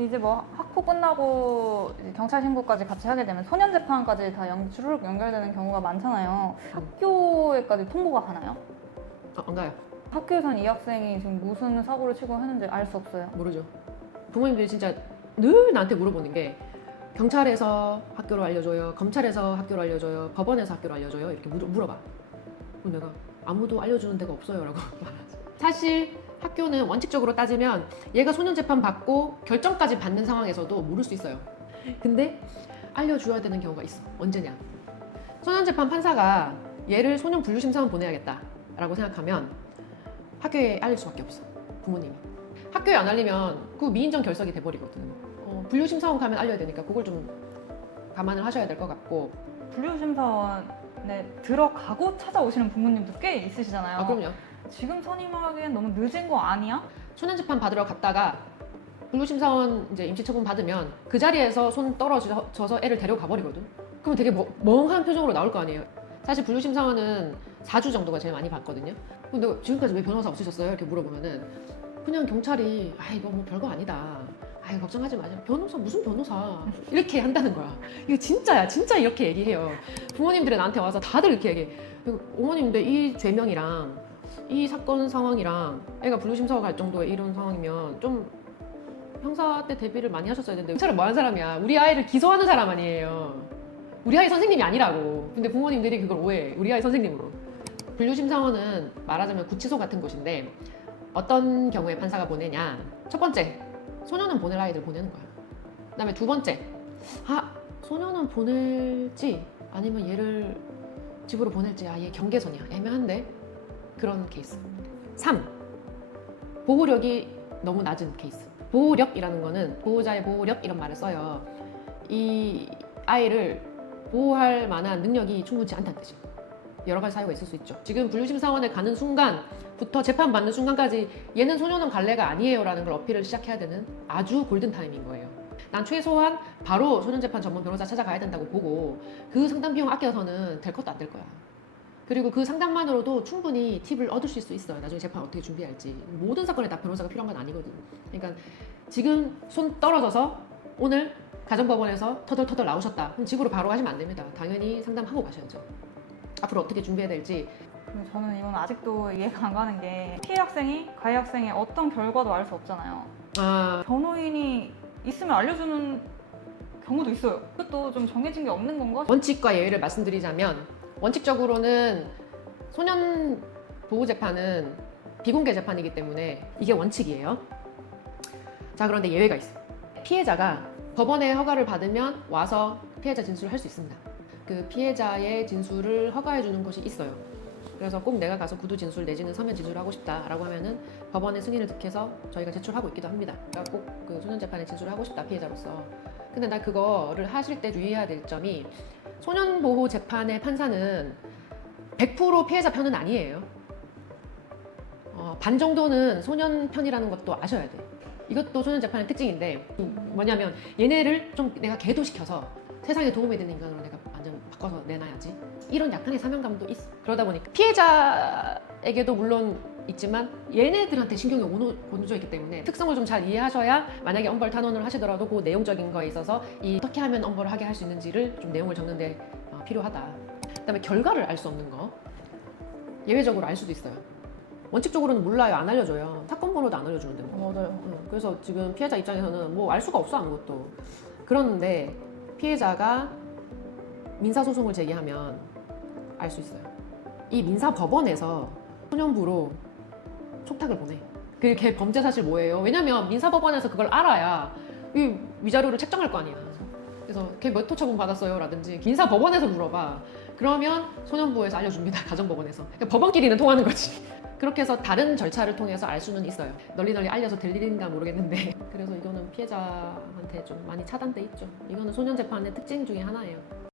근데 이제 뭐 학교 끝나고 이제 경찰 신고까지 같이 하게 되면 소년 재판까지 다 주르륵 연결되는 경우가 많잖아요. 학교에까지 통보가 가나요? 안 가요. 학교에선 이 학생이 지금 무슨 사고를 치고 했는지 알 수 없어요. 모르죠. 부모님들이 진짜 늘 나한테 물어보는 게 경찰에서 학교로 알려줘요, 검찰에서 학교로 알려줘요, 법원에서 학교로 알려줘요, 이렇게 물어봐. 그럼 내가 아무도 알려주는 데가 없어요 라고 말하지. 사실 학교는 원칙적으로 따지면 얘가 소년재판 받고 결정까지 받는 상황에서도 모를 수 있어요. 근데 알려줘야 되는 경우가 있어. 언제냐? 소년재판 판사가 얘를 소년 분류심사원 보내야겠다 라고 생각하면 학교에 알릴 수밖에 없어. 부모님이. 학교에 안 알리면 그 미인정 결석이 돼버리거든. 분류심사원 가면 알려야 되니까 그걸 좀 감안을 하셔야 될 것 같고. 분류심사원에 들어가고 찾아오시는 부모님도 꽤 있으시잖아요. 아, 그럼요. 지금 선임하기엔 너무 늦은 거 아니야? 소년재판 받으러 갔다가 분류심사원 이제 임시처분 받으면 그 자리에서 손 떨어져서 애를 데려가 버리거든. 그러면 되게 멍한 표정으로 나올 거 아니에요. 사실 분류심사원은 4주 정도가 제일 많이 받거든요. 근데 지금까지 왜 변호사 없으셨어요? 이렇게 물어보면은 그냥 경찰이 아 이거 뭐 별거 아니다. 아이 걱정하지 마세요. 변호사 무슨 변호사 이렇게 한다는 거야. 이거 진짜야. 진짜 이렇게 얘기해요. 부모님들이 나한테 와서 다들 이렇게 얘기해. 어머님들 이 죄명이랑 이 사건 상황이랑 애가 분류심사원 갈 정도의 이런 상황이면 좀 형사 때 대비를 많이 하셨어야 되는데 경찰은 뭐 하는 사람이야. 우리 아이를 기소하는 사람 아니에요. 우리 아이 선생님이 아니라고. 근데 부모님들이 그걸 오해해. 우리 아이 선생님으로. 분류심사원은 말하자면 구치소 같은 곳인데 어떤 경우에 판사가 보내냐. 첫 번째, 소년은 보낼 아이들 보내는 거야. 그 다음에 두 번째, 소년은 보낼지 아니면 얘를 집으로 보낼지 얘 경계선이야. 애매한데? 그런 케이스. 3. 보호력이 너무 낮은 케이스. 보호력이라는 거는 보호자의 보호력 이런 말을 써요. 이 아이를 보호할 만한 능력이 충분치 않다는 뜻이에요. 여러 가지 사유가 있을 수 있죠. 지금 분류심사원에 가는 순간부터 재판받는 순간까지 얘는 소년원 갈래가 아니에요 라는 걸 어필을 시작해야 되는 아주 골든타임인 거예요. 난 최소한 바로 소년재판 전문 변호사 찾아가야 된다고 보고 그 상담 비용 아껴서는 될 것도 안 될 거야. 그리고 그 상담만으로도 충분히 팁을 얻을 수 있어요. 나중에 재판 어떻게 준비할지. 모든 사건에 다 변호사가 필요한 건 아니거든. 그러니까 지금 손 떨어져서 오늘 가정법원에서 터덜터덜 나오셨다. 그럼 집으로 바로 가시면 안 됩니다. 당연히 상담하고 가셔야죠. 앞으로 어떻게 준비해야 될지. 저는 이건 아직도 이해가 안 가는 게 피해 학생이 가해 학생의 어떤 결과도 알 수 없잖아요. 변호인이 있으면 알려주는 경우도 있어요. 그것도 좀 정해진 게 없는 건가? 원칙과 예외를 말씀드리자면 원칙적으로는 소년 보호 재판은 비공개 재판이기 때문에 이게 원칙이에요. 자, 그런데 예외가 있어요. 피해자가 법원의 허가를 받으면 와서 피해자 진술을 할 수 있습니다. 그 피해자의 진술을 허가해 주는 것이 있어요. 그래서 꼭 내가 가서 구두 진술 내지는 서면 진술을 하고 싶다라고 하면은 법원의 승인을 득해서 저희가 제출하고 있기도 합니다. 그러니까 꼭 그 소년 재판에 진술을 하고 싶다, 피해자로서. 근데 나 그거를 하실 때 주의해야 될 점이 소년 보호 재판의 판사는 100% 피해자 편은 아니에요. 반 정도는 소년 편이라는 것도 아셔야 돼. 이것도 소년 재판의 특징인데 뭐냐면 얘네를 좀 내가 계도시켜서 세상에 도움이 되는 인간으로 내가 완전 바꿔서 내놔야지. 이런 약간의 사명감도 있어. 그러다 보니까 피해자에게도 물론 있지만 얘네들한테 신경이 곤두져 있기 때문에 특성을 좀 잘 이해하셔야 만약에 엄벌 탄원을 하시더라도 그 내용적인 거에 있어서 어떻게 하면 엄벌을 하게 할 수 있는지를 좀 내용을 적는데 필요하다. 그다음에 결과를 알 수 없는 거 예외적으로 알 수도 있어요. 원칙적으로는 몰라요. 안 알려줘요. 사건 번호도 안 알려주는데 뭐. 맞아요. 그래서 지금 피해자 입장에서는 뭐 알 수가 없어 아무것도. 그런데 피해자가 민사소송을 제기하면 알 수 있어요. 이 민사법원에서 소년부로 촉탁을 보내. 걔 범죄 사실 뭐예요? 왜냐면 민사법원에서 그걸 알아야 이 위자료를 책정할 거 아니야. 그래서 걔 몇 호 처분 받았어요? 라든지 민사법원에서 물어봐. 그러면 소년부에서 알려줍니다. 가정법원에서. 그러니까 법원끼리는 통하는 거지. 그렇게 해서 다른 절차를 통해서 알 수는 있어요. 널리 알려서 될 일인가 모르겠는데 그래서 이거는 피해자한테 좀 많이 차단돼 있죠. 이거는 소년재판의 특징 중에 하나예요.